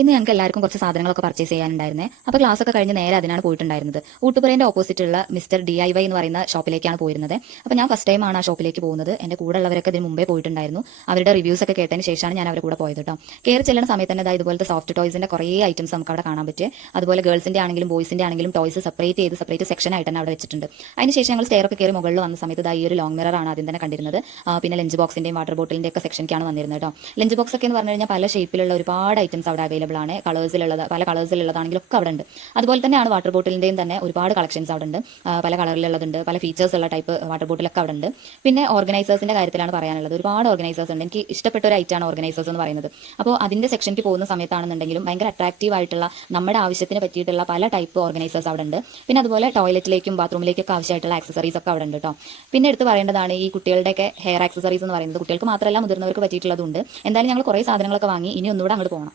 ഇന്ന് ഞങ്ങൾക്ക് എല്ലാവർക്കും കുറച്ച് സാധനങ്ങളൊക്കെ പർച്ചേസ് ചെയ്യാനുണ്ടായിരുന്നേ. അപ്പോൾ ക്ലാസ് ഒക്കെ കഴിഞ്ഞ് നേരെ അതിനാണ് പോയിട്ടുണ്ടായിരുന്നത്. ഊട്ടുപുരേന്റെ ഓപ്പോസിറ്റുള്ള മിസ്റ്റർ DIY എന്ന് പറയുന്ന ഷോപ്പിലേക്കാണ് പോയിരുന്നത്. അപ്പോൾ ഞാൻ ഫസ്റ്റ് ടൈം ആണ് ആ ഷോപ്പിലേക്ക് പോകുന്നത്. എൻ്റെ കൂടെ ഉള്ളവരൊക്കെ ഇതിന് മുമ്പേ പോയിട്ടുണ്ടായിരുന്നു. അവരുടെ റിവ്യൂസ് ഒക്കെ കേട്ടതിന് ശേഷമാണ് ഞാൻ അവരുടെ കൂടെ പോയത് കേട്ടോ. കയറി ചെല്ലുന്ന സമയത്ത് തന്നെ ഇതുപോലത്തെ സോഫ്റ്റ് ടോയ്സിന്റെ കുറേ ഐറ്റംസ് നമുക്ക് അവിടെ കാണാൻ പറ്റും. അതുപോലെ ഗേൾസിന്റെ ആണെങ്കിലും ബോയ്സിന്റെ ആണെങ്കിലും ടോയ്സ് സെപ്പറേറ്റ് സെക്ഷൻ ആയിട്ട് തന്നെ അവിടെ വെച്ചിട്ടുണ്ട്. അതിനുശേഷം ഞങ്ങൾ സ്റ്റെയർ ഒക്കെ കയറി മുകളിൽ വന്ന സമയത്ത് ഈ ഒരു ലോങ് മിറർ ആണ് ആദ്യം തന്നെ കണ്ടിരുന്നത്. പിന്നെ ലഞ്ച് ബോക്സിന്റെയും വാട്ടർ ബോട്ടിലിന്റെ ഒക്കെ സെക്ഷനിലേക്കാണ് വന്നിരുന്നത് കേട്ടോ. ലഞ്ച് ബോക്സ് ഒക്കെ എന്ന് പറഞ്ഞു കഴിഞ്ഞാൽ പല ഷേപ്പിലുള്ള ഒരുപാട് ഐറ്റംസ് അവിടെ അവൈലബിൾ ആണ്. പല കളേഴ്സിലുള്ളതാണെങ്കിലും ഒക്കെ അവിടെ ഉണ്ട്. അതുപോലെ തന്നെയാണ് വാട്ടർ ബോട്ടിലിന്റെയും തന്നെ ഒരുപാട് കളക്ഷൻസ് അവിടെ ഉണ്ട്. പല കളറിലുള്ളതുണ്ട്, പല ഫീച്ചേഴ്സ് ഉള്ള ടൈപ്പ് വാട്ടർ ബോട്ടിലൊക്കെ അവിടെ ഉണ്ട്. പിന്നെ ഓർഗനൈസേഴ്സിന്റെ കാര്യത്തിലാണ് പറയാനുള്ളത്. ഒരുപാട് ഓർഗനൈസേഴ്സ് ഉണ്ട്. എനിക്ക് ഇഷ്ടപ്പെട്ട ഒരു ഐറ്റാണ് ഓർഗനൈസേഴ്സ് എന്ന് പറയുന്നത്. അപ്പോൾ അതിന്റെ സെക്ഷനിലേക്ക് പോകുന്ന സമയത്താണെന്നുണ്ടെങ്കിലും ഭയങ്കര അട്രാക്റ്റീവ് ആയിട്ടുള്ള നമ്മുടെ ആവശ്യത്തിന് പറ്റിയിട്ടുള്ള പല ടൈപ്പ് ഓർഗനൈസേഴ്സ് അവിടെ ഉണ്ട്. പിന്നെ അതുപോലെ ടോയ്ലറ്റിലേക്കും ബാത്റൂമിലേക്കൊക്കെ ആവശ്യമായിട്ടുള്ള ആക്സസറീസ് ഒക്കെ അവിടെ ഉണ്ട് കേട്ടോ. പിന്നെ എടുത്ത് പറയേണ്ടതാണ് ഈ കുട്ടികളുടെയൊക്കെ ഹെയർ ആക്സസറീസ് എന്ന് പറയുന്നത്. കുട്ടികൾക്ക് മാത്രമല്ല മുതിർന്നവർക്ക് പറ്റിയിട്ടുള്ളതുണ്ട്. എന്തായാലും ഞങ്ങൾ കുറേ സാധനങ്ങളൊക്കെ വാങ്ങി. ഇനി ഒന്നുകൂടെ അങ്ങോട്ട് പോകണം.